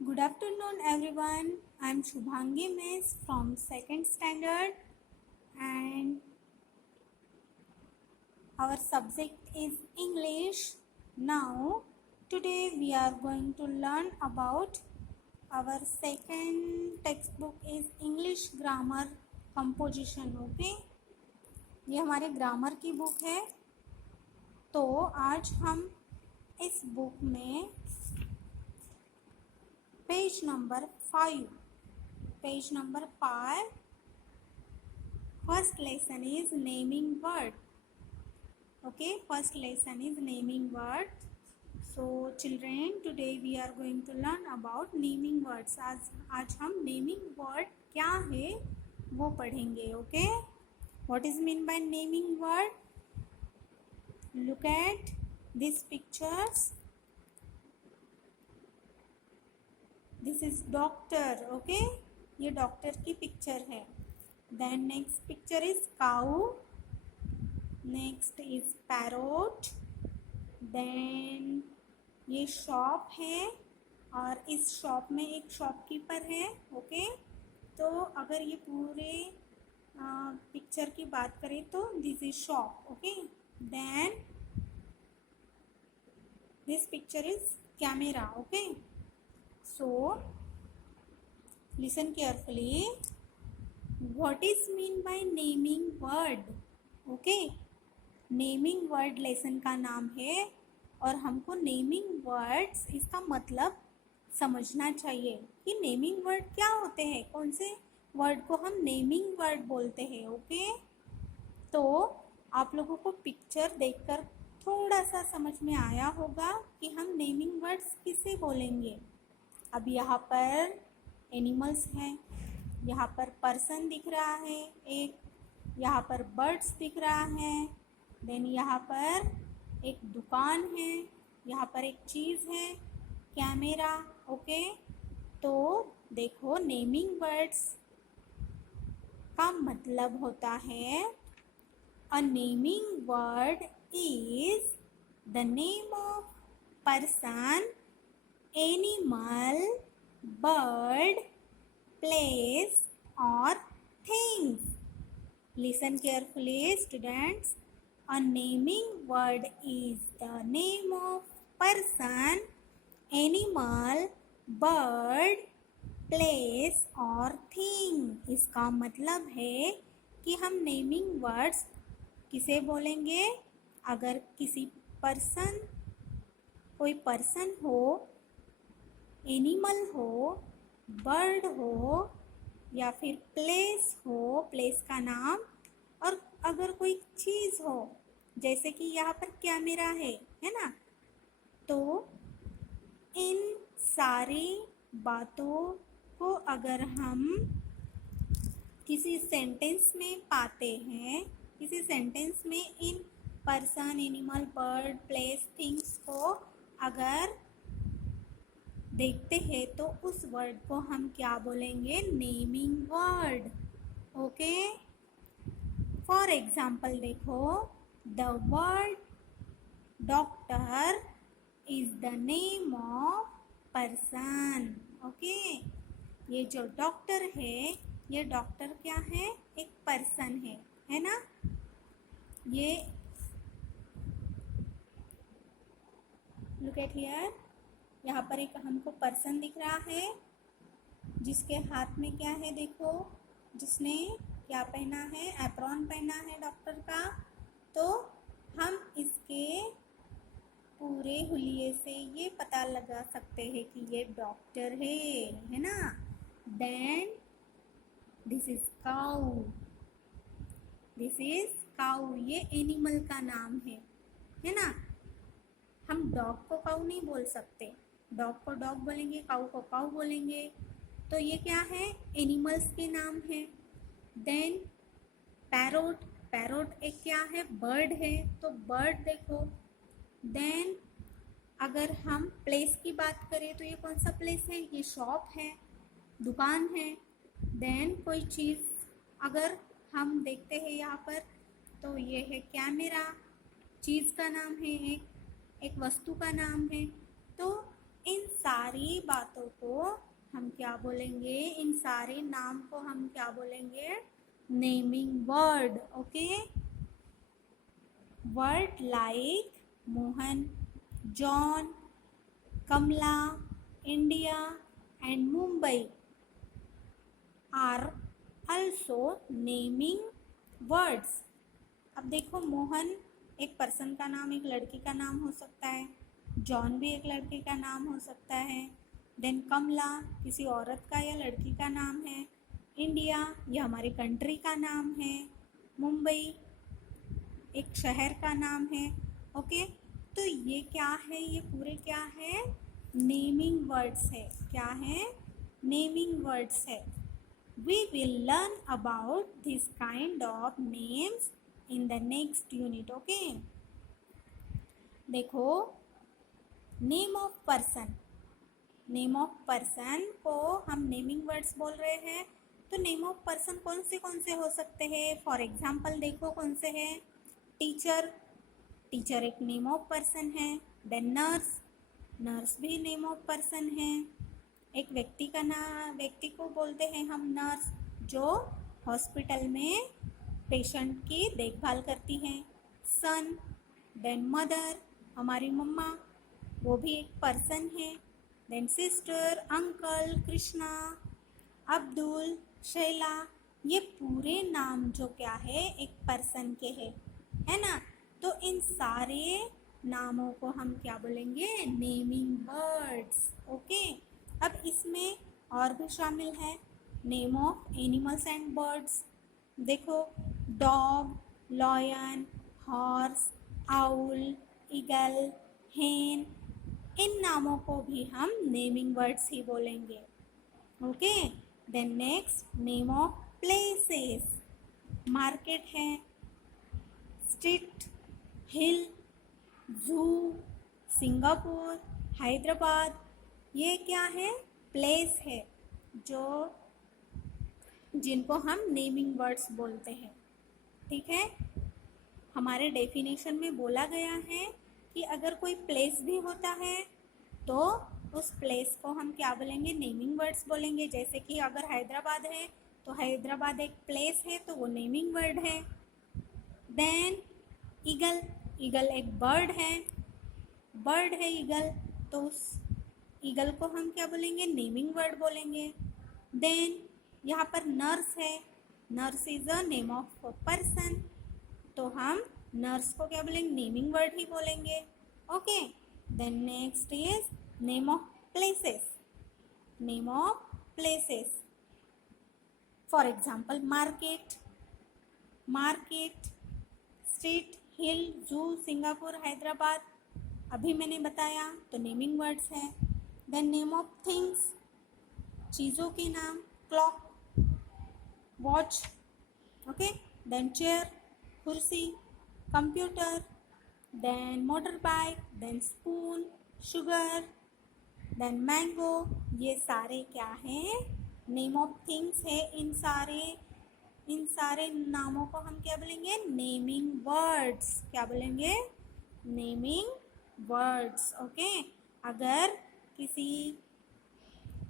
Good afternoon, everyone. I'm Shubhangi Miss from second standard, and our subject is English. Now, today we are going to learn about our second textbook is English Grammar Composition. Okay, ये हमारे grammar की book है. तो आज हम इस book में page number 5 first lesson is naming word. Okay, first lesson is naming word. So children, today we are going to learn about naming words. आज हम naming word क्या है वो पढ़ेंगे. Okay, what is mean by naming word? Look at these pictures. This is doctor. Okay, ये doctor की picture है. Then next picture is cow. Next is parrot. Then ये शॉप है और इस शॉप में एक शॉपकीपर है. ओके, तो अगर ये पूरे पिक्चर की बात करें तो this is shop. Okay, then this picture is camera. Okay, so listen carefully. What is mean by naming word? Okay, naming word lesson का नाम है और हमको नेमिंग वर्ड्स इसका मतलब समझना चाहिए कि नेमिंग वर्ड क्या होते हैं, कौन से वर्ड को हम नेमिंग वर्ड बोलते हैं. ओके, तो आप लोगों को पिक्चर देखकर थोड़ा सा समझ में आया होगा कि हम नेमिंग वर्ड्स किसे बोलेंगे. अब यहाँ पर एनिमल्स हैं, यहाँ पर पर्सन दिख रहा है एक, यहाँ पर बर्ड्स दिख रहा है, देन यहाँ पर एक दुकान है, यहाँ पर एक चीज़ है, कैमरा. ओके, तो देखो नेमिंग वर्ड्स का मतलब होता है अ naming word is the name of person, animal, bird, place or things. Listen carefully, students. A naming word is the name of person, animal, bird, place or thing. इसका मतलब है कि हम नेमिंग वर्ड्स किसे बोलेंगे अगर किसी पर्सन, कोई पर्सन हो, एनिमल हो, बर्ड हो या फिर प्लेस हो, प्लेस का नाम, और अगर कोई चीज़ हो जैसे कि यहाँ पर कैमरा है ना. तो इन सारी बातों को अगर हम किसी सेंटेंस में पाते हैं, किसी सेंटेंस में in person, animal, bird, place, things को अगर देखते हैं तो उस वर्ड को हम क्या बोलेंगे? Naming word. Okay, for example देखो, the word doctor is the name of person. Okay, ये जो डॉक्टर है, ये डॉक्टर क्या है? एक पर्सन है ना. ये लुक एट हियर, यहाँ पर एक हमको पर्सन दिख रहा है जिसके हाथ में क्या है देखो, जिसने क्या पहना है? एप्रॉन पहना है डॉक्टर का. तो हम इसके पूरे हुलिये से ये पता लगा सकते हैं कि ये डॉक्टर है ना. Then this is cow. This is cow, ये एनिमल का नाम है ना. हम डॉग को काऊ नहीं बोल सकते, डॉग को डॉग बोलेंगे, काऊ को काऊ बोलेंगे. तो ये क्या है? एनिमल्स के नाम है. देन पैरोट, पैरोट एक क्या है? बर्ड है, तो बर्ड देखो. देन अगर हम प्लेस की बात करें तो ये कौन सा प्लेस है? ये शॉप है, दुकान है. देन कोई चीज़ अगर हम देखते हैं यहाँ पर तो ये है कैमरा, चीज़ का नाम है, एक वस्तु का नाम है. तो इन सारी बातों को हम क्या बोलेंगे, इन सारे नाम को हम क्या बोलेंगे, naming word. Okay, word like Mohan, John, Kamala, India and Mumbai are also naming words. अब देखो, मोहन एक पर्सन का नाम, एक लड़की का नाम हो सकता है. जॉन भी एक लड़के का नाम हो सकता है. देन कमला किसी औरत का या लड़की का नाम है. इंडिया यह हमारी कंट्री का नाम है. मुंबई एक शहर का नाम है. ओके, तो ये क्या है, ये पूरे क्या है, नेमिंग वर्ड्स है. क्या है, नेमिंग वर्ड्स है. We will learn about this kind of names in the next unit. Okay, देखो, name of person, name of person को हम नेमिंग वर्ड्स बोल रहे हैं. तो नेम ऑफ पर्सन कौन से हो सकते हैं. फॉर एग्जाम्पल देखो कौन से हैं. टीचर, टीचर एक नेम ऑफ पर्सन है. देन नर्स, नर्स भी नेम ऑफ पर्सन है. एक व्यक्ति का नाम, व्यक्ति को बोलते हैं हम नर्स, जो हॉस्पिटल में पेशेंट की देखभाल करती हैं. सन, देन मदर हमारी मम्मा, वो भी एक पर्सन है. Then sister, uncle, Krishna, Abdul, Shaila, ये पूरे नाम जो क्या है, एक पर्सन के है ना. तो इन सारे नामों को हम क्या बोलेंगे, नेमिंग वर्ड्स. ओके, अब इसमें और भी शामिल है name of animals and birds. देखो, dog, lion, horse, owl, eagle, hen, इन नामों को भी हम नेमिंग वर्ड्स ही बोलेंगे. Okay, then next name of places. Market है, street, hill, zoo, Singapore, Hyderabad, ये क्या है, प्लेस है, जो जिनको हम नेमिंग वर्ड्स बोलते हैं. ठीक है, हमारे डेफिनेशन में बोला गया है कि अगर कोई प्लेस भी होता है तो उस प्लेस को हम क्या बोलेंगे, नेमिंग वर्ड्स बोलेंगे. जैसे कि अगर हैदराबाद है तो हैदराबाद एक प्लेस है, तो वो नेमिंग वर्ड है. देन ईगल, ईगल एक बर्ड है, बर्ड है ईगल, तो उस ईगल को हम क्या बोलेंगे, नेमिंग वर्ड बोलेंगे. देन यहाँ पर नर्स है, nurse is a name of person, तो हम नर्स को क्या बोलेंगे, नेमिंग वर्ड ही बोलेंगे. Okay, then next is name of places. Name of places, for example market, market, street, hill, zoo, Singapore, Hyderabad, अभी मैंने बताया, तो नेमिंग वर्ड्स है. देन नेम ऑफ थिंग्स, चीज़ों के नाम, clock, watch. Okay, then chair, कुर्सी, computer, then motor bike, then spoon, sugar, then mango, ये सारे क्या हैं, नेम ऑफ थिंग्स है. इन सारे नामों को हम क्या बोलेंगे, नेमिंग वर्ड्स. क्या बोलेंगे, नेमिंग वर्ड्स. ओके, अगर किसी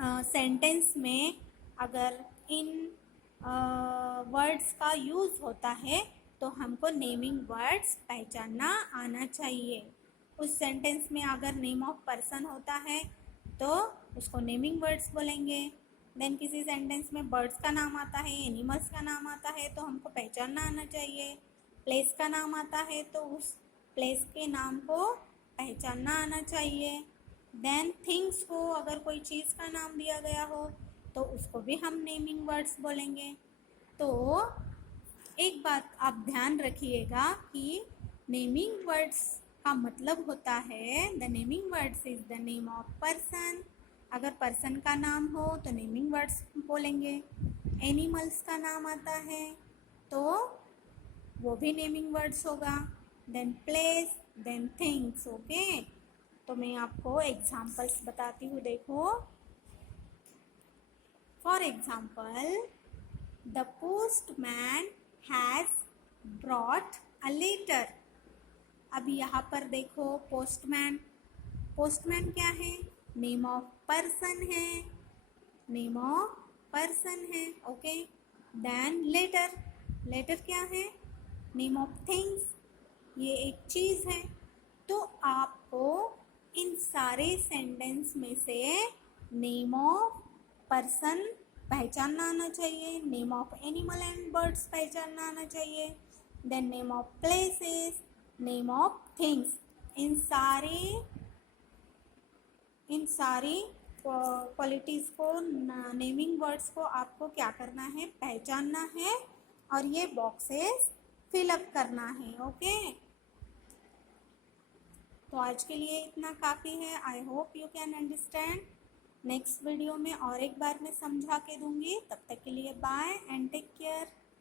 सेंटेंस में अगर इन वर्ड्स का यूज़ होता है तो हमको नेमिंग वर्ड्स पहचानना आना चाहिए. उस सेंटेंस में अगर नेम ऑफ पर्सन होता है तो उसको नेमिंग वर्ड्स बोलेंगे. देन किसी सेंटेंस में बर्ड्स का नाम आता है, एनिमल्स का नाम आता है, तो हमको पहचानना आना चाहिए. प्लेस का नाम आता है तो उस प्लेस के नाम को पहचानना आना चाहिए. देन थिंग्स हो, अगर कोई चीज़ का नाम दिया गया हो तो उसको भी हम नेमिंग वर्ड्स बोलेंगे. तो एक बात आप ध्यान रखिएगा कि नेमिंग वर्ड्स का मतलब होता है, the naming words is the name of person. अगर पर्सन का नाम हो तो नेमिंग वर्ड्स बोलेंगे. एनिमल्स का नाम आता है तो वो भी नेमिंग वर्ड्स होगा. Then place, then things. Okay, तो मैं आपको एग्जाम्पल्स बताती हूँ. देखो, for example, the postman has brought a letter. अब यहाँ पर देखो, पोस्टमैन, पोस्टमैन क्या है, नेम ऑफ पर्सन है, नेम ऑफ पर्सन है, ओके। देन लेटर, लेटर क्या है? नेम ऑफ थिंग्स, ये एक चीज़ है। तो आपको इन सारे सेंटेंस में से नेम ऑफ पर्सन पहचानना आना चाहिए, name of animal and birds पहचानना आना चाहिए, then name of places, name of things. इन सारी क्वालिटीज़ को, नेमिंग वर्ड्स को आपको क्या करना है? पहचानना है और ये बॉक्सेस फिलअप करना है, ओके। तो आज के लिए इतना काफ़ी है। I hope you can understand. Next video में और एक बार मैं समझा के दूंगी। तब तक के लिए बाय एंड टेक केयर।